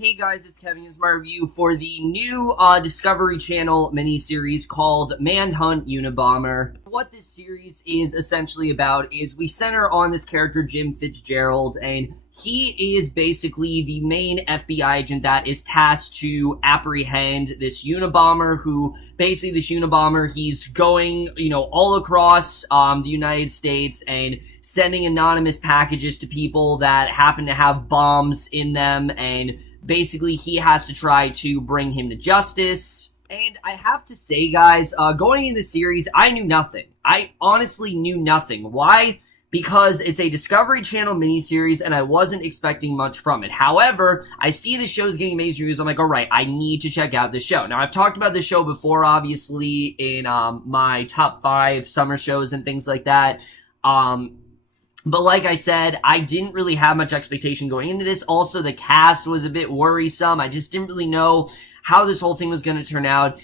Hey guys, it's Kevin. This is my review for the new Discovery Channel miniseries called Manhunt Unabomber. What this series is essentially about is we center on this character, Jim Fitzgerald, and he is basically the main FBI agent that is tasked to apprehend this Unabomber who, basically this Unabomber, he's going, all across the United States and sending anonymous packages to people that happen to have bombs in them, and basically he has to try to bring him to justice. And I have to say, guys, going into the series, I knew nothing. I honestly knew nothing. Why? Because it's a Discovery Channel miniseries, and I wasn't expecting much from it. However, I see the show's getting amazing reviews. I'm like, all right, I need to check out this show. Now, I've talked about this show before, obviously, in my top 5 summer shows and things like that. But like I said, I didn't really have much expectation going into this. Also, the cast was a bit worrisome. I just didn't really know how this whole thing was going to turn out.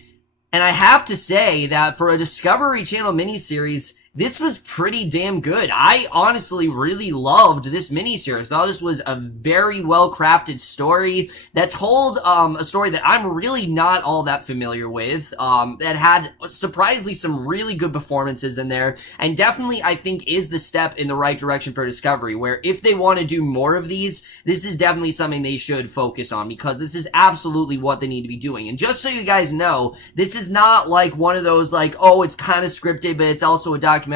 And I have to say that for a Discovery Channel miniseries, this was pretty damn good. I honestly really loved this miniseries. I thought this was a very well-crafted story that told a story that I'm really not all that familiar with, that had surprisingly some really good performances in there, and definitely I think is the step in the right direction for Discovery, where if they want to do more of these, this is definitely something they should focus on, because this is absolutely what they need to be doing. And just so you guys know, this is not like one of those like, oh, it's kind of scripted, but it's also a documentary.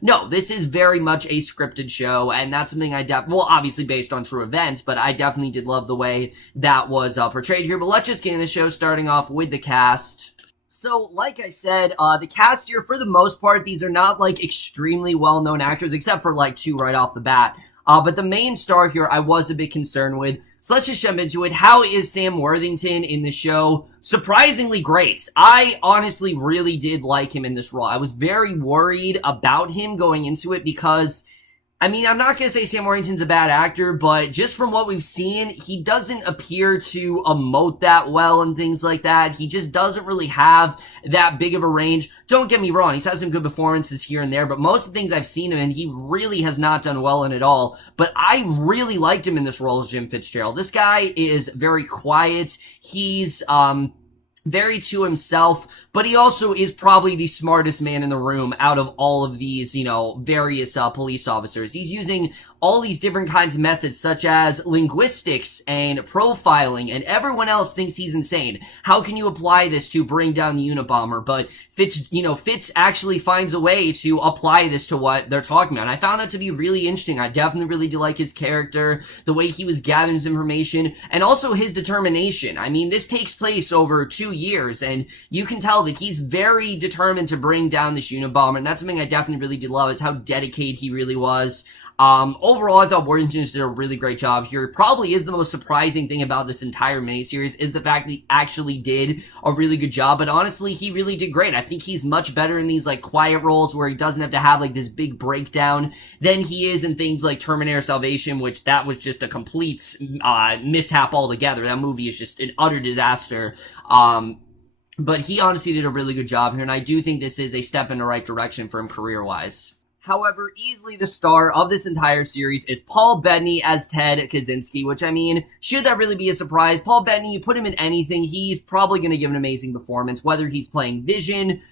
No, this is very much a scripted show, and that's something well, obviously based on true events, but I definitely did love the way that was portrayed here. But let's just get into the show, starting off with the cast. So, like I said, the cast here, for the most part, these are not, like, extremely well-known actors, except for, like, 2 right off the bat. But the main star here, I was a bit concerned with. So let's just jump into it. How is Sam Worthington in the show? Surprisingly great. I honestly really did like him in this role. I was very worried about him going into it because, I mean, I'm not going to say Sam Worthington's a bad actor, but just from what we've seen, he doesn't appear to emote that well and things like that. He just doesn't really have that big of a range. Don't get me wrong, he's had some good performances here and there, but most of the things I've seen him in, he really has not done well in it all. But I really liked him in this role as Jim Fitzgerald. This guy is very quiet. He's, very to himself, but he also is probably the smartest man in the room out of all of these, various police officers. He's using all these different kinds of methods, such as linguistics and profiling, and everyone else thinks he's insane. How can you apply this to bring down the Unabomber? But Fitz actually finds a way to apply this to what they're talking about. And I found that to be really interesting. I definitely really do like his character, the way he was gathering his information, and also his determination. I mean, this takes place over 2 years, and you can tell that he's very determined to bring down this Unabomber, and that's something I definitely really did love, is how dedicated he really was. Overall, I thought Worthington did a really great job here. Probably is the most surprising thing about this entire miniseries is the fact that he actually did a really good job, but honestly, he really did great. I think he's much better in these, like, quiet roles where he doesn't have to have, like, this big breakdown than he is in things like Terminator Salvation, which that was just a complete, mishap altogether. That movie is just an utter disaster. But he honestly did a really good job here, and I do think this is a step in the right direction for him career-wise. However, easily the star of this entire series is Paul Bettany as Ted Kaczynski, which, I mean, should that really be a surprise? Paul Bettany, you put him in anything, he's probably going to give an amazing performance, whether he's playing Vision,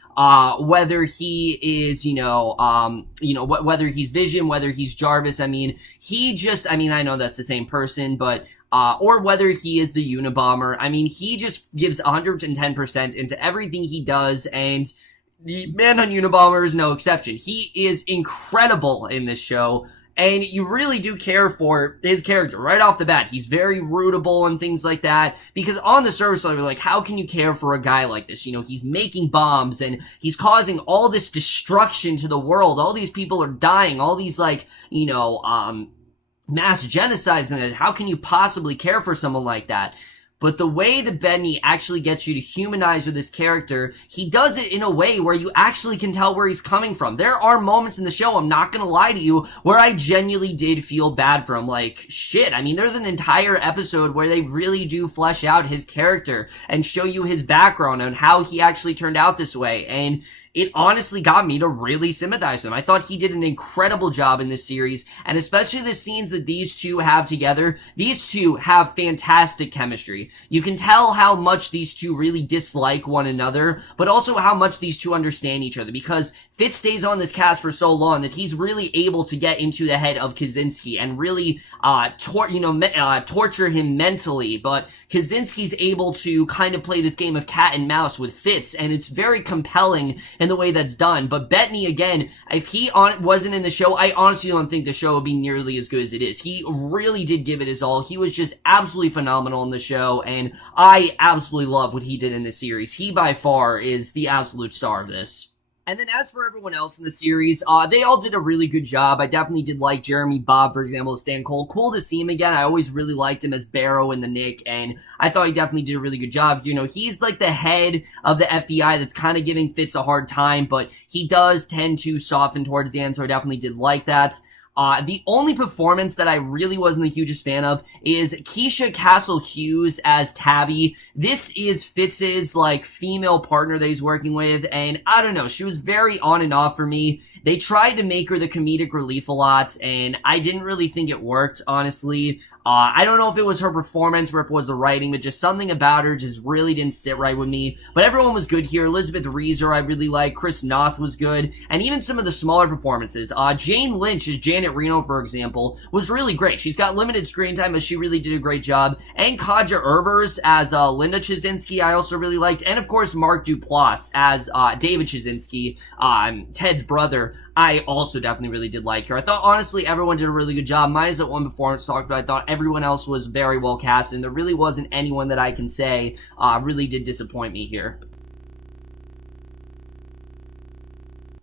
whether he is, whether he's Vision, whether he's Jarvis. I mean, I know that's the same person, but or whether he is the Unabomber. I mean, he just gives 110% into everything he does, and the Manhunt Unabomber is no exception. He is incredible in this show, and you really do care for his character right off the bat. He's very rootable and things like that, because on the surface level, you're like, how can you care for a guy like this? He's making bombs, and he's causing all this destruction to the world. All these people are dying. All these, mass genocides, and how can you possibly care for someone like that? But the way that Bettany actually gets you to humanize with this character, he does it in a way where you actually can tell where he's coming from. There are moments in the show, I'm not gonna lie to you, where I genuinely did feel bad for him. Like, shit, I mean, there's an entire episode where they really do flesh out his character and show you his background and how he actually turned out this way. And it honestly got me to really sympathize with him. I thought he did an incredible job in this series, and especially the scenes that these two have together. These two have fantastic chemistry. You can tell how much these two really dislike one another, but also how much these two understand each other, because Fitz stays on this cast for so long that he's really able to get into the head of Kaczynski and really torture him mentally, but Kaczynski's able to kind of play this game of cat and mouse with Fitz, and it's very compelling in the way that's done. But Bettany, again, if he wasn't in the show, I honestly don't think the show would be nearly as good as it is. He really did give it his all. He was just absolutely phenomenal in the show, and I absolutely love what he did in this series. He, by far, is the absolute star of this. And then as for everyone else in the series, they all did a really good job. I definitely did like Jeremy Bobb, for example, Stan Cole. Cool to see him again. I always really liked him as Barrow in The Nick, and I thought he definitely did a really good job. You know, he's like the head of the FBI that's kind of giving Fitz a hard time, but he does tend to soften towards the end, so I definitely did like that. The only performance that I really wasn't the hugest fan of is Keisha Castle-Hughes as Tabby. This is Fitz's, like, female partner that he's working with, and I don't know, she was very on and off for me. They tried to make her the comedic relief a lot, and I didn't really think it worked, honestly. I don't know if it was her performance or if it was the writing, but just something about her just really didn't sit right with me. But everyone was good here. Elizabeth Reaser I really liked. Chris Noth was good. And even some of the smaller performances. Jane Lynch as Janet Reno, for example, was really great. She's got limited screen time, but she really did a great job. And Kaja Erbers as Linda Kaczynski I also really liked. And of course Mark Duplass as David Kaczynski, Ted's brother. I also definitely really did like her. I thought honestly everyone did a really good job. Minus that one performance talked about. I thought everyone else was very well cast, and there really wasn't anyone that I can say really did disappoint me here.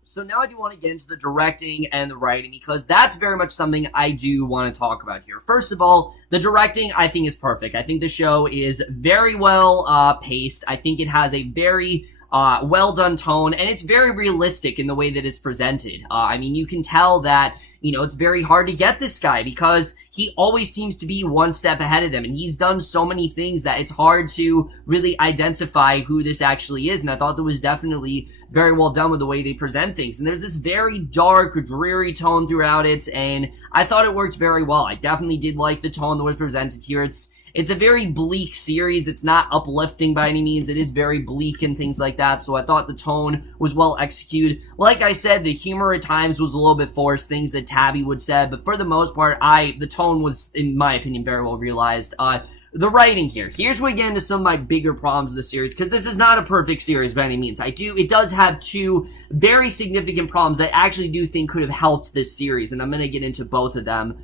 So now I do want to get into the directing and the writing, because that's very much something I do want to talk about here. First of all, the directing I think is perfect. I think the show is very well paced. I think it has a very well done tone, and it's very realistic in the way that it's presented. I mean, you can tell that, you know, it's very hard to get this guy because he always seems to be one step ahead of them, and he's done so many things that it's hard to really identify who this actually is, and I thought that was definitely very well done with the way they present things. And there's this very dark, dreary tone throughout it, and I thought it worked very well. I definitely did like the tone that was presented here. It's a very bleak series. It's not uplifting by any means. It is very bleak and things like that, so I thought the tone was well executed. Like I said, the humor at times was a little bit forced, things that Tabby would say, but for the most part, the tone was, in my opinion, very well realized. The writing here. Here's where we get into some of my bigger problems with the series, because this is not a perfect series by any means. It does have two very significant problems I actually do think could have helped this series, and I'm going to get into both of them.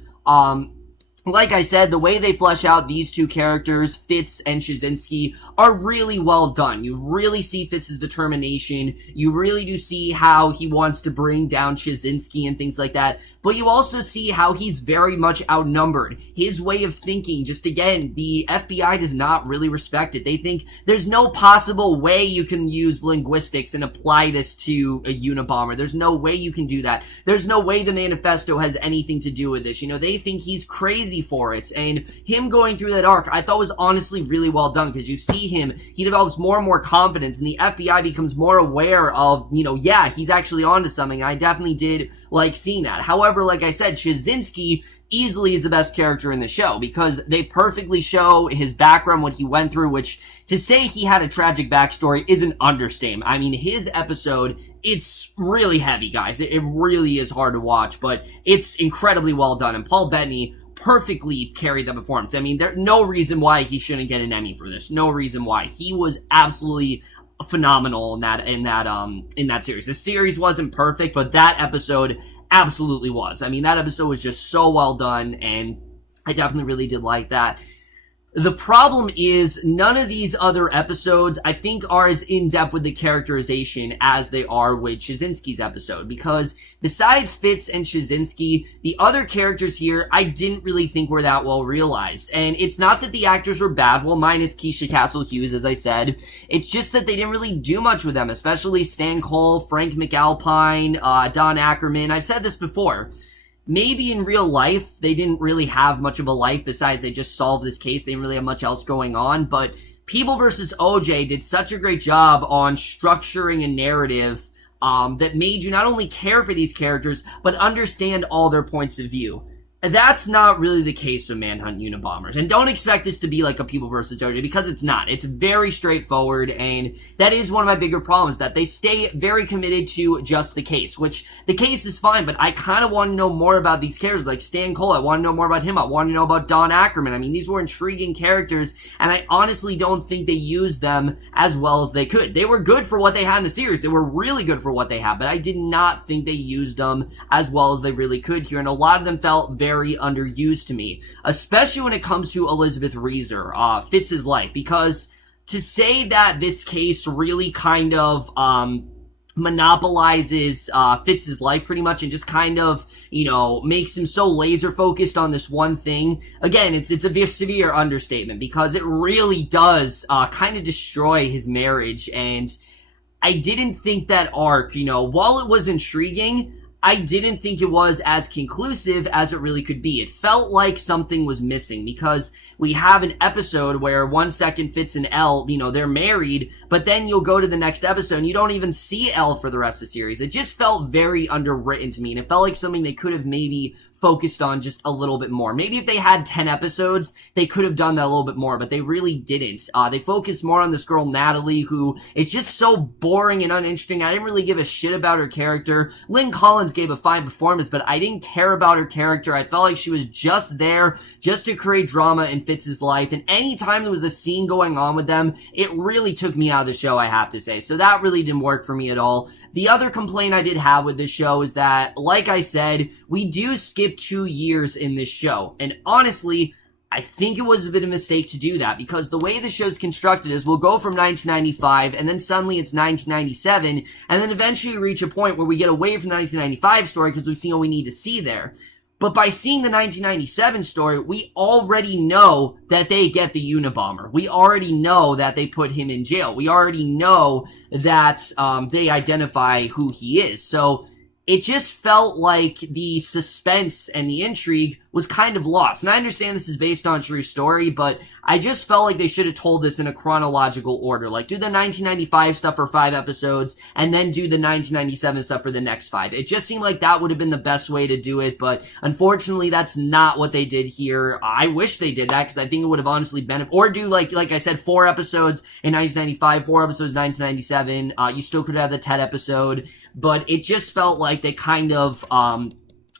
Like I said, the way they flesh out these two characters, Fitz and Kaczynski, are really well done. You really see Fitz's determination. You really do see how he wants to bring down Kaczynski and things like that. But you also see how he's very much outnumbered. His way of thinking, just again, the FBI does not really respect it. They think there's no possible way you can use linguistics and apply this to a Unabomber. There's no way you can do that. There's no way the manifesto has anything to do with this. You know, they think he's crazy for it. And him going through that arc, I thought was honestly really well done, because you see him, he develops more and more confidence, and the FBI becomes more aware of, you know, yeah, he's actually onto something. I definitely did like seeing that. However, like I said, Kaczynski easily is the best character in the show, because they perfectly show his background, what he went through, which, to say he had a tragic backstory is an understatement. I mean, his episode, it's really heavy, guys. It really is hard to watch, but it's incredibly well done, and Paul Bettany perfectly carried the performance. I mean, there's no reason why he shouldn't get an Emmy for this. No reason why. He was absolutely phenomenal in that series. The series wasn't perfect, but that episode absolutely was. I mean, that episode was just so well done, and I definitely really did like that. The problem is, none of these other episodes, I think, are as in-depth with the characterization as they are with Kaczynski's episode, because besides Fitz and Kaczynski, the other characters here, I didn't really think were that well realized. And it's not that the actors were bad, well, minus Keisha Castle-Hughes, as I said. It's just that they didn't really do much with them, especially Stan Cole, Frank McAlpine, Don Ackerman. I've said this before. Maybe in real life, they didn't really have much of a life besides they just solved this case. They didn't really have much else going on. But People vs. OJ did such a great job on structuring a narrative that made you not only care for these characters, but understand all their points of view. That's not really the case with Manhunt Unabombers. And don't expect this to be like a People vs. OJ, because it's not. It's very straightforward, and that is one of my bigger problems, that they stay very committed to just the case, which the case is fine, but I kind of want to know more about these characters, like Stan Cole. I want to know more about him. I want to know about Don Ackerman. I mean, these were intriguing characters, and I honestly don't think they used them as well as they could. They were good for what they had in the series. They were really good for what they had, but I did not think they used them as well as they really could here, and a lot of them felt very underused to me, especially when it comes to Elizabeth Reaser, Fitz's life, because to say that this case really kind of monopolizes Fitz's life pretty much and just kind of, you know, makes him so laser focused on this one thing, again, it's a severe understatement, because it really does kind of destroy his marriage. And I didn't think that arc, you know, while it was intriguing, I didn't think it was as conclusive as it really could be. It felt like something was missing, because we have an episode where 1 second Fitz and Elle, you know, they're married, but then you'll go to the next episode and you don't even see Elle for the rest of the series. It just felt very underwritten to me, and it felt like something they could have maybe focused on just a little bit more. Maybe if they had 10 episodes, they could have done that a little bit more, but they really didn't. They focused more on this girl, Natalie, who is just so boring and uninteresting. I didn't really give a shit about her character. Lynn Collins gave a fine performance, but I didn't care about her character. I felt like she was just there just to create drama in Fitz's life, and anytime there was a scene going on with them, it really took me out of the show, I have to say. So that really didn't work for me at all. The other complaint I did have with this show is that, like I said, we do skip 2 years in this show. And honestly, I think it was a bit of a mistake to do that, because the way the show's constructed is we'll go from 1995, and then suddenly it's 1997, and then eventually reach a point where we get away from the 1995 story because we've seen all we need to see there. But by seeing the 1997 story, we already know that they get the Unabomber. We already know that they put him in jail. We already know that they identify who he is. So it just felt like the suspense and the intrigue was kind of lost. And I understand this is based on a true story, but I just felt like they should have told this in a chronological order. Like, do the 1995 stuff for 5 episodes, and then do the 1997 stuff for the next 5. It just seemed like that would have been the best way to do it, but unfortunately, that's not what they did here. I wish they did that, because I think it would have honestly benefited. Or do, like I said, 4 episodes in 1995, 4 episodes in 1997. You still could have the Ted episode, but it just felt like they kind of,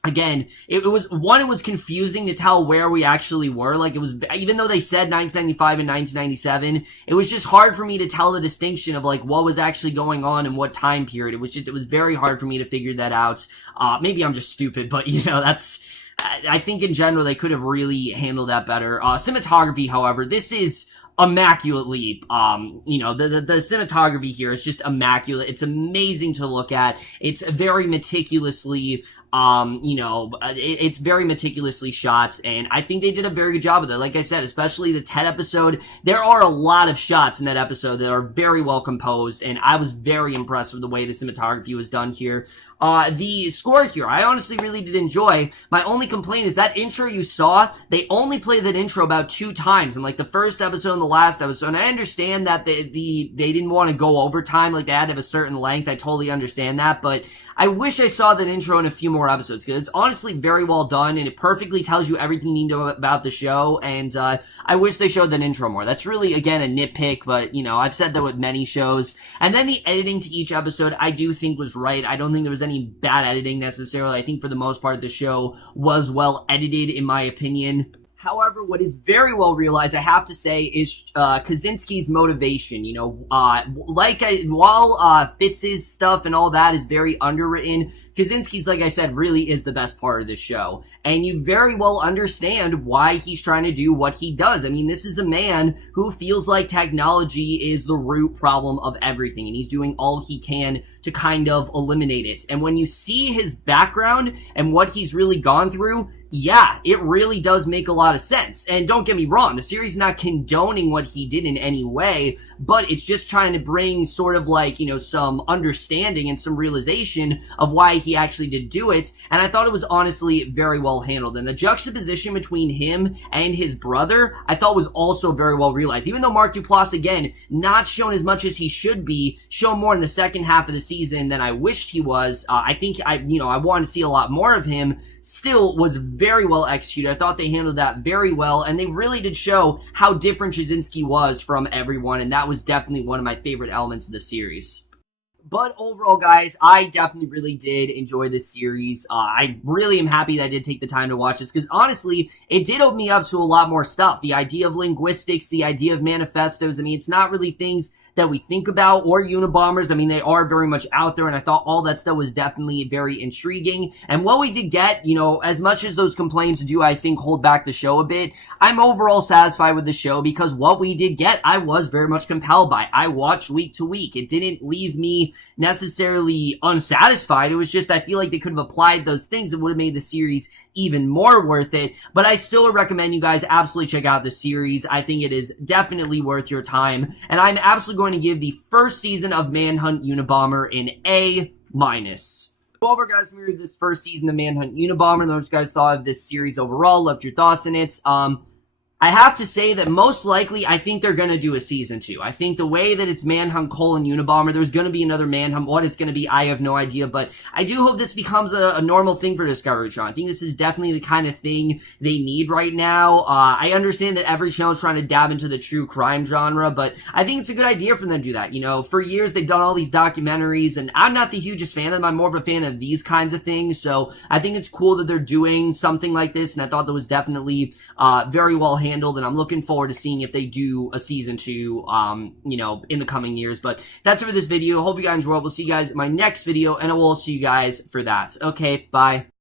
again, it was confusing to tell where we actually were. Like, it was, even though they said 1995 and 1997, it was just hard for me to tell the distinction of, like, what was actually going on and what time period. It was very hard for me to figure that out. Maybe I'm just stupid, but, you know, I think in general they could have really handled that better. Cinematography, however, this is immaculately, you know, the cinematography here is just immaculate. It's amazing to look at. It's very meticulously, you know, it's very meticulously shot, and I think they did a very good job of it. Like I said, especially the Ted episode, there are a lot of shots in that episode that are very well composed, and I was very impressed with the way the cinematography was done here. The score here, I honestly really did enjoy. My only complaint is that intro you saw, they only played that intro about 2 times, in like the first episode and the last episode, and I understand that they didn't want to go over time, like they had to have a certain length. I totally understand that, but I wish I saw that intro in a few more episodes, because it's honestly very well done, and it perfectly tells you everything you need to know about the show, and I wish they showed that intro more. That's really, again, a nitpick, but, you know, I've said that with many shows. And then the editing to each episode, I do think was right. I don't think there was any bad editing necessarily. I think for the most part, the show was well edited, in my opinion. However, what is very well realized, I have to say, is Kaczynski's motivation. You know, while Fitz's stuff and all that is very underwritten, Kaczynski's, like I said, really is the best part of the show. And you very well understand why he's trying to do what he does. I mean, this is a man who feels like technology is the root problem of everything, and he's doing all he can to kind of eliminate it. And when you see his background and what he's really gone through, Yeah, it really does make a lot of sense. And don't get me wrong, the series is not condoning what he did in any way, but it's just trying to bring sort of like, you know, some understanding and some realization of why he actually did do it. And I thought it was honestly very well handled. And the juxtaposition between him and his brother, I thought was also very well realized. Even though Mark Duplass, again, not shown as much as he should be, shown more in the second half of the season than I wished he was. I think I wanted to see a lot more of him. Still was very well executed. I thought they handled that very well, and they really did show how different Jasinski was from everyone, and that was definitely one of my favorite elements of the series. But overall, guys, I definitely really did enjoy this series. I really am happy that I did take the time to watch this, because honestly, it did open me up to a lot more stuff. The idea of linguistics, the idea of manifestos. I mean, it's not really things that we think about, or Unabombers. I mean, they are very much out there, and I thought all that stuff was definitely very intriguing. And what we did get, you know, as much as those complaints do, I think, hold back the show a bit, I'm overall satisfied with the show, because what we did get, I was very much compelled by. I watched week to week. It didn't leave me necessarily unsatisfied. It was just, I feel like they could have applied those things that would have made the series even more worth it. But I still recommend you guys absolutely check out the series. I think it is definitely worth your time. And I'm absolutely going to give the first season of Manhunt Unabomber an A-. Go over, guys, when we read this first season of Manhunt Unabomber, and those guys thought of this series overall, left your thoughts in it. I have to say that most likely, I think they're going to do a season 2. I think the way that it's Manhunt, Unabomber, there's going to be another Manhunt. What it's going to be, I have no idea, but I do hope this becomes a normal thing for Discovery Channel. I think this is definitely the kind of thing they need right now. I understand that every channel is trying to dab into the true crime genre, but I think it's a good idea for them to do that. You know, for years, they've done all these documentaries, and I'm not the hugest fan of them. I'm more of a fan of these kinds of things, so I think it's cool that they're doing something like this, and I thought that was definitely very well handled. And I'm looking forward to seeing if they do a season 2, you know, in the coming years. But that's it for this video. Hope you guys enjoyed. We'll see you guys in my next video, and I will see you guys for that. Okay, bye.